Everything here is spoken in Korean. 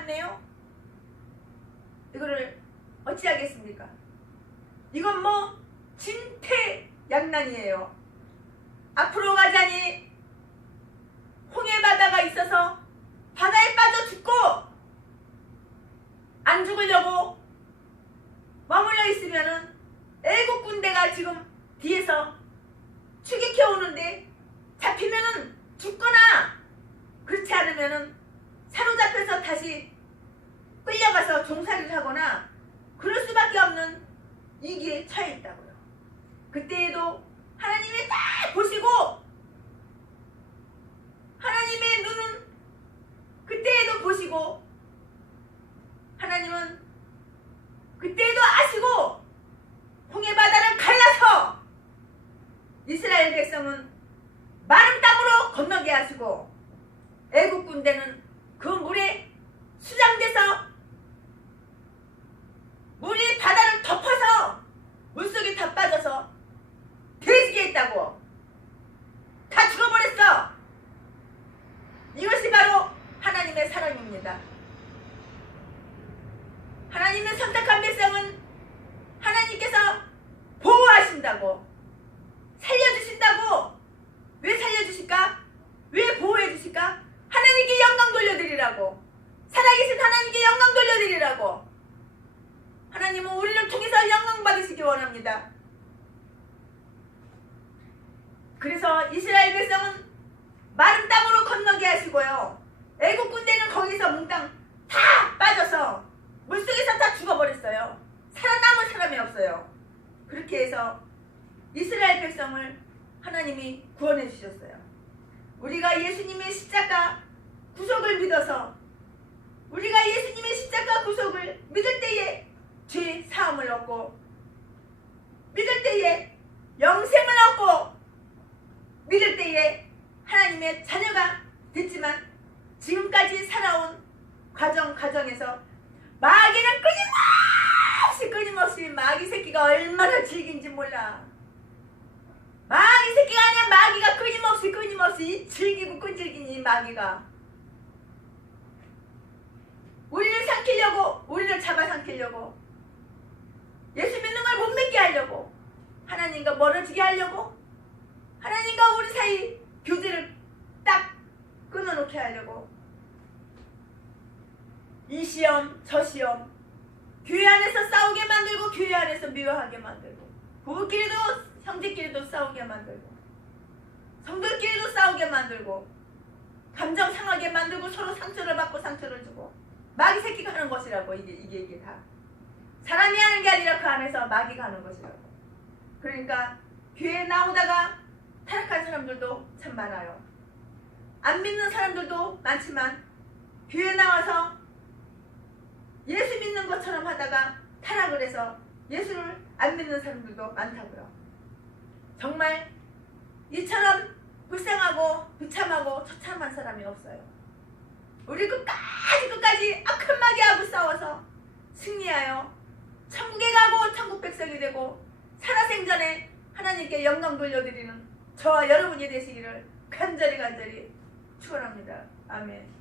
없네요. 이거를 어찌하겠습니까? 이건 뭐 진퇴양난이에요. 앞으로 가자니 홍해 바다가 있어서 바다에 빠져 죽고 안 죽으려고 머물러 있으면은 애국 군대가 지금 뒤에서 추격해 오는데 잡히면은 죽거나 그렇지 않으면은 사로잡혀서 다시 끌려가서 종살이를 하거나 그럴 수밖에 없는 위기에 처해 있다고요. 그때에도 하나님이 딱 보시고 하나님의 눈은 그때에도 보시고 하나님은 그때에도 아시고 홍해 바다를 갈라서 이스라엘 백성은 마른 땅으로 건너게 하시고 애국 군대는 그 물에 수장돼서 물이 바다를 덮어서 물속에 다 빠져서 돼지게 했다고. 다 죽어버렸어. 이것이 바로 하나님의 사랑입니다. 하나님의 선택한 백성은 하나님께서 보호하신다고 왜 살려주실까? 왜 보호해주실까? 하나님께 영광 돌려드리라고 하나님께 영광 돌려드리라고 하나님은 우리를 통해서 영광 받으시기 원합니다. 그래서 이스라엘 백성은 마른 땅으로 건너게 하시고요. 애국 군대는 거기서 몽땅 다 빠져서 물속에서 다 죽어버렸어요. 살아남은 사람이 없어요. 그렇게 해서 이스라엘 백성을 하나님이 구원해 주셨어요. 우리가 예수님의 십자가 구속을 믿어서 우리가 예수님의 십자가 구속을 믿을 때에 죄 사함을 얻고 믿을 때에 영생을 얻고 믿을 때에 자녀가 됐지만 지금까지 살아온 과정 과정에서 마귀는 끊임없이 끊임없이 마귀 새끼가 얼마나 즐긴지 몰라. 마귀 새끼가 아니야. 마귀가 끊임없이 끊임없이 즐기고 끈질긴 이 마귀가. 우리를 삼키려고 우리를 잡아 삼키려고 예수 믿는 걸 못 믿게 하려고 하나님과 멀어지게 하려고 하나님과 우리 사이 교제를 놓게 하려고. 이 시험 저 시험 교회 안에서 싸우게 만들고 교회 안에서 미워하게 만들고 부부끼리도 형제끼리도 싸우게 만들고 성들끼리도 싸우게 만들고 감정 상하게 만들고 서로 상처를 받고 상처를 주고 마귀 새끼가 하는 것이라고 이게 이게 이게 다. 사람이 하는 게 아니라 그 안에서 마귀가 하는 것이라고. 그러니까 교회에 나오다가 타락한 사람들도 참 많아요 안 믿는 사람들도 많지만 교회 나와서 예수 믿는 것처럼 하다가 타락을 해서 예수를 안 믿는 사람들도 많다고요. 정말 이처럼 불쌍하고 비참하고 처참한 사람이 없어요. 우리 끝까지 끝까지 악한 마귀하고 싸워서 승리하여 천국에 가고 천국 백성이 되고 살아생전에 하나님께 영광 돌려드리는 저와 여러분이 되시기를 간절히 간절히 축원합니다. 아멘.